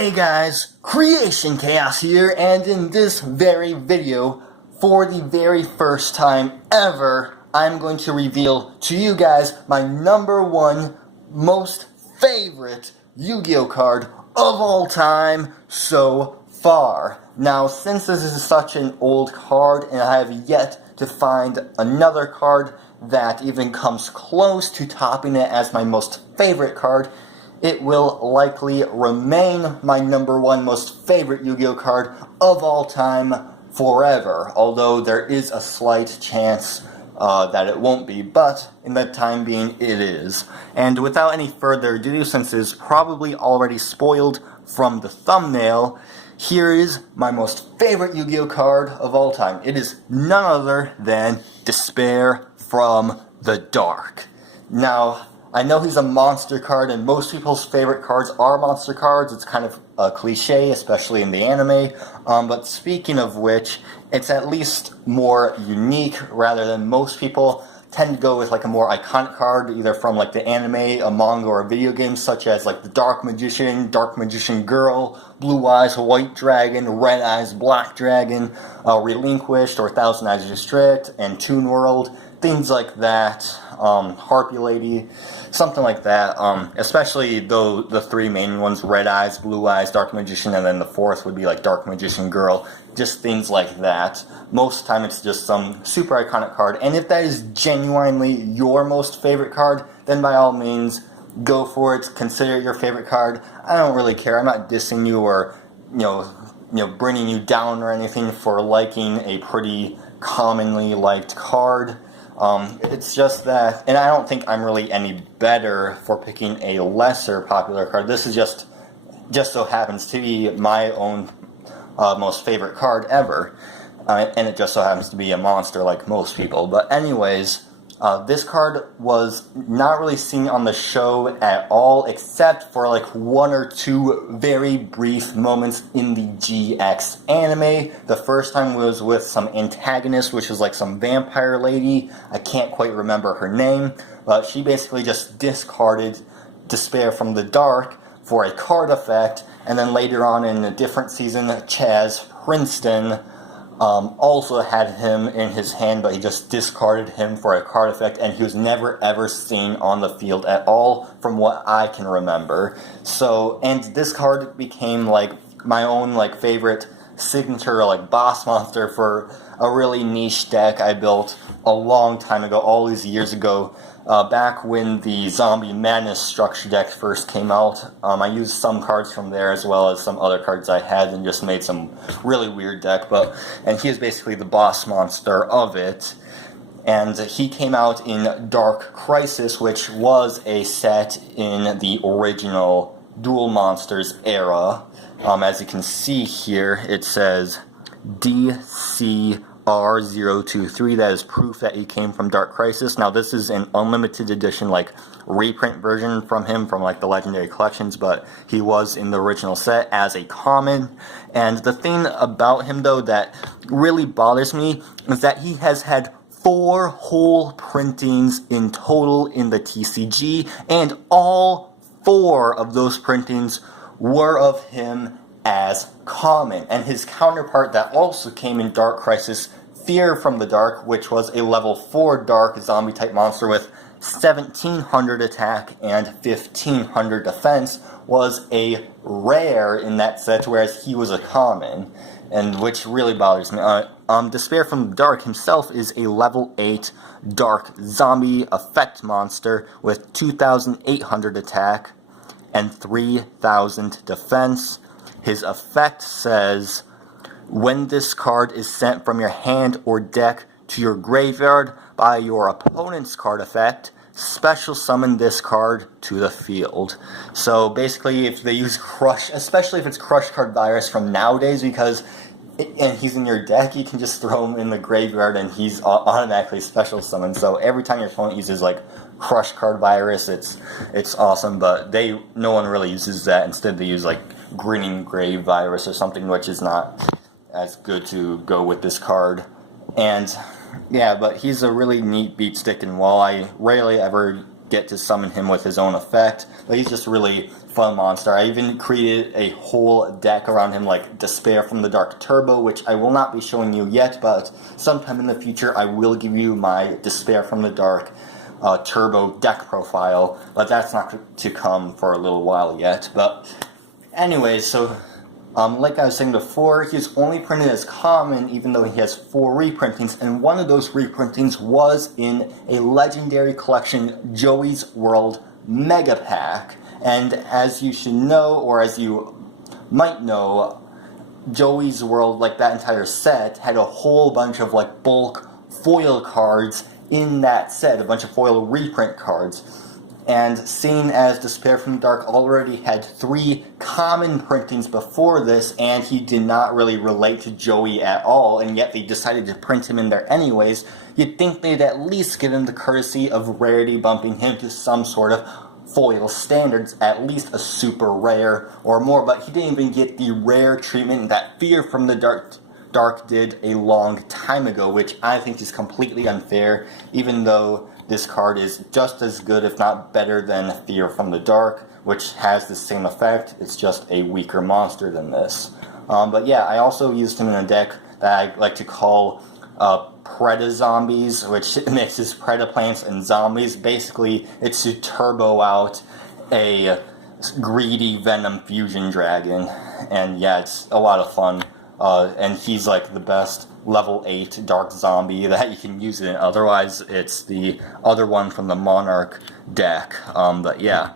Hey guys, Creation Chaos here, and in this very video, for the very first time ever, I'm going to reveal to you guys my number one most favorite Yu-Gi-Oh card of all time so far. Now, since this is such an old card, and I have yet to find another card that even comes close to topping it as my most favorite card, it will likely remain my number one most favorite Yu-Gi-Oh card of all time forever. Although there is a slight chance that it won't be, but in the time being it is. And without any further ado, since it's probably already spoiled from the thumbnail, here is my most favorite Yu-Gi-Oh card of all time. It is none other than Despair from the Dark. Now, I know he's a monster card, and most people's favorite cards are monster cards. It's kind of a cliche, especially in the anime. But speaking of which, it's at least more unique, rather than most people tend to go with like a more iconic card, either from like the anime, a manga, or a video game, such as like the Dark Magician Girl, Blue Eyes, White Dragon, Red Eyes, Black Dragon, Relinquished, or Thousand Eyes Restrict, and Toon World, things like that. Harpy Lady, something like that, especially though the three main ones, Red Eyes, Blue Eyes, Dark Magician, and then the fourth would be like Dark Magician Girl, just things like that. Most of the time it's just some super iconic card, and if that is genuinely your most favorite card, then by all means, go for it, consider it your favorite card. I don't really care, I'm not dissing you or, bringing you down or anything for liking a pretty commonly liked card. It's just that, and I don't think I'm really any better for picking a lesser popular card. This is just so happens to be my own most favorite card ever, and it just so happens to be a monster like most people. But anyways, this card was not really seen on the show at all, except for like one or two very brief moments in the GX anime. The first time was with some antagonist, which was like some vampire lady. I can't quite remember her name, but she basically just discarded Despair from the Dark for a card effect, and then later on in a different season, Chaz Princeton also had him in his hand, but he just discarded him for a card effect, and he was never ever seen on the field at all, from what I can remember. So, and this card became like my own like favorite signature like boss monster for a really niche deck I built a long time ago, all these years ago. Back when the Zombie Madness structure deck first came out, I used some cards from there as well as some other cards I had and just made some really weird deck. And he is basically the boss monster of it. And he came out in Dark Crisis, which was a set in the original Duel Monsters era. As you can see here, it says DC R023, that is proof that he came from Dark Crisis. Now this is an unlimited edition, like, reprint version from him from like the Legendary Collections, but he was in the original set as a common. And the thing about him though that really bothers me is that he has had 4 whole printings in total in the TCG, and all 4 of those printings were of him as common. And his counterpart that also came in Dark Crisis, Fear from the Dark, which was a level 4 dark zombie type monster with 1700 attack and 1500 defense, was a rare in that set, whereas he was a common, and which really bothers me. Despair from the Dark himself is a level 8 dark zombie effect monster with 2800 attack and 3000 defense. His effect says, when this card is sent from your hand or deck to your graveyard by your opponent's card effect, special summon this card to the field. So basically, if they use Crush, especially if it's Crush Card Virus from nowadays, because and he's in your deck, you can just throw him in the graveyard and he's automatically special summoned. So every time your opponent uses like Crush Card Virus, it's awesome, but no one really uses that. Instead they use like Grinning Grave Virus or something, which is not as good to go with this card. And yeah, but he's a really neat beat stick, and while I rarely ever get to summon him with his own effect, but he's just really fun fun monster. I even created a whole deck around him, like Despair from the Dark Turbo, which I will not be showing you yet, but sometime in the future I will give you my Despair from the Dark Turbo deck profile, but that's not to come for a little while yet. But anyways, so like I was saying before, he's only printed as common, even though he has 4 reprintings, and one of those reprintings was in a Legendary Collection Joey's World Mega Pack. And as you should know, or as you might know, Joey's World, like that entire set, had a whole bunch of like bulk foil cards in that set, a bunch of foil reprint cards. And seeing as Despair from the Dark already had 3 common printings before this, and he did not really relate to Joey at all, and yet they decided to print him in there anyways, you'd think they'd at least give him the courtesy of rarity bumping him to some sort of foil standards, at least a super rare or more, but he didn't even get the rare treatment that Fear from the Dark did a long time ago, which I think is completely unfair, even though this card is just as good, if not better, than Fear from the Dark, which has the same effect. It's just a weaker monster than this. But yeah, I also used him in a deck that I like to call Preda-Zombies, which mixes Predaplants and zombies. Basically, it's to turbo out a greedy Venom Fusion Dragon. And yeah, it's a lot of fun. And he's like the best level 8 Dark Zombie that you can use it in. Otherwise, it's the other one from the Monarch deck. But yeah.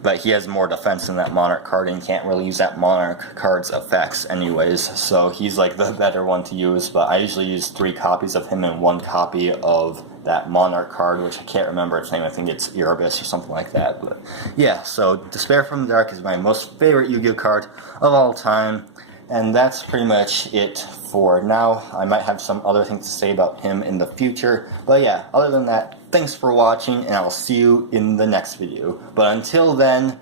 But he has more defense than that Monarch card, and you can't really use that Monarch card's effects anyways. So he's like the better one to use, but I usually use 3 copies of him and 1 copy of that Monarch card, which I can't remember its name. I think it's Erebus or something like that. But yeah, so Despair from the Dark is my most favorite Yu-Gi-Oh card of all time. And that's pretty much it for now. I might have some other things to say about him in the future. But yeah, other than that, thanks for watching, and I'll see you in the next video. But until then,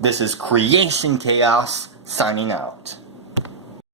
this is Creation Chaos, signing out.